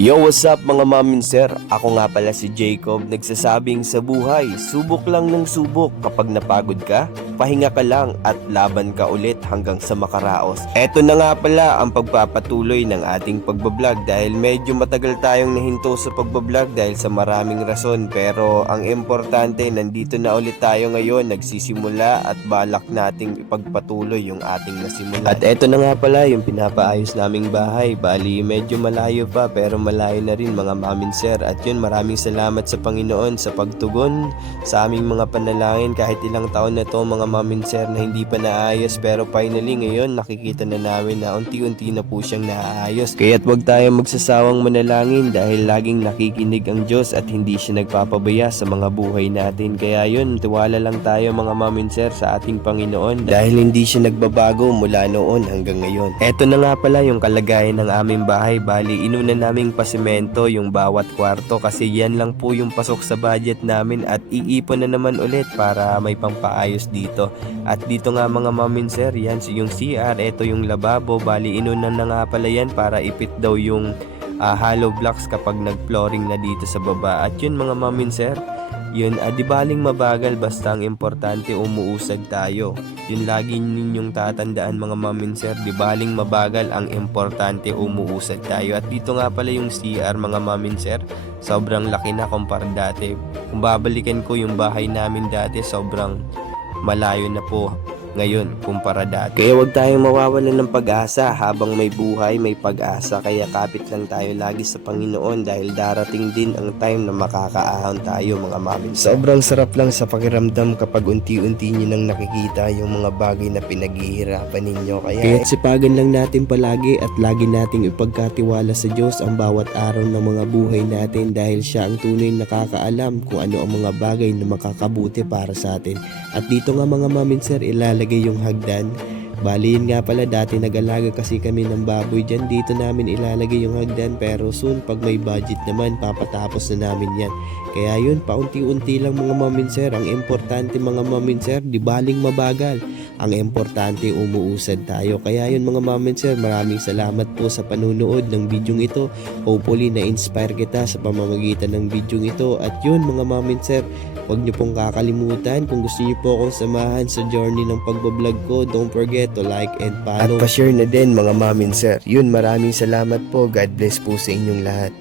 Yo, what's up mga mamin sir? Ako nga pala si Jacob, nagsasabing sa buhay, subok lang ng subok. Kapag napagod ka, pahinga ka lang at laban ka ulit hanggang sa makaraos. Eto na nga pala ang pagpapatuloy ng ating pagbablog dahil medyo matagal tayong nahinto sa pagbablog dahil sa maraming rason. Pero ang importante, nandito na ulit tayo ngayon, nagsisimula at balak nating ipagpatuloy yung ating nasimulan. At eto na nga pala yung pinapaayos naming bahay. Bali, medyo malayo pa pero malayo na rin mga mamin sir. At yun, maraming salamat sa Panginoon sa pagtugon sa aming mga panalangin kahit ilang taon na to mga mamin sir na hindi pa naayos, pero finally ngayon nakikita na namin na unti-unti na po siyang naayos. Kaya't wag tayong magsasawang manalangin dahil laging nakikinig ang Diyos at hindi siya nagpapabaya sa mga buhay natin. Kaya yun, tiwala lang tayo mga mamin sir sa ating Panginoon dahil hindi siya nagbabago mula noon hanggang ngayon. Eto na nga pala yung kalagayan ng aming bahay. Bali, inuna naming pasimento yung bawat kwarto kasi yan lang po yung pasok sa budget namin at iipon na naman ulit para may pampaayos dito. At dito nga mga mamin sir, yan yung CR, eto yung lababo. Bali, inuna na nga pala yan para ipit daw yung hollow blocks kapag nag-flooring na dito sa baba. At yun mga mamin sir, yun, di baling mabagal basta ang importante umuusad tayo. Yun lagi ninyong tatandaan mga mamin sir, di baling mabagal, ang importante umuusad tayo. At dito nga pala yung CR mga mamin sir, sobrang laki na kumpara dati. Kung babalikan ko yung bahay namin dati, sobrang malayo na po ngayon kumpara dati. Kaya wag tayong mawawalan ng pag-asa. Habang may buhay, may pag-asa. Kaya kapit lang tayo lagi sa Panginoon dahil darating din ang time na makakaahon tayo mga mamin. Sobrang sarap lang sa pakiramdam kapag unti-unti nyo nang nakikita yung mga bagay na pinaghihirapan ninyo. Kaya sipagan lang natin palagi at lagi nating ipagkatiwala sa Diyos ang bawat araw ng mga buhay natin dahil siya ang tunay nakakaalam kung ano ang mga bagay na makakabuti para sa atin. At dito nga mga mamin sir, ilalagay yung hagdan. Bali yun nga pala, dati nag-alaga kasi kami ng baboy dyan, dito namin ilalagay yung hagdan, pero soon pag may budget naman papatapos na namin yan. Kaya yun, paunti-unti lang mga mamin sir. Ang importante mga mamin sir, di baling mabagal, ang importante umuusad tayo. Kaya yun mga mamin sir, maraming salamat po sa panunood ng bidyong ito. Hopefully na-inspire kita sa pamamagitan ng bidyong ito. At yun mga mamin sir, huwag niyo pong kakalimutan, kung gusto niyo po akong samahan sa journey ng pagbablog ko, don't forget to like and follow. At pa-share na din mga mamin sir. Yun, maraming salamat po. God bless po sa inyong lahat.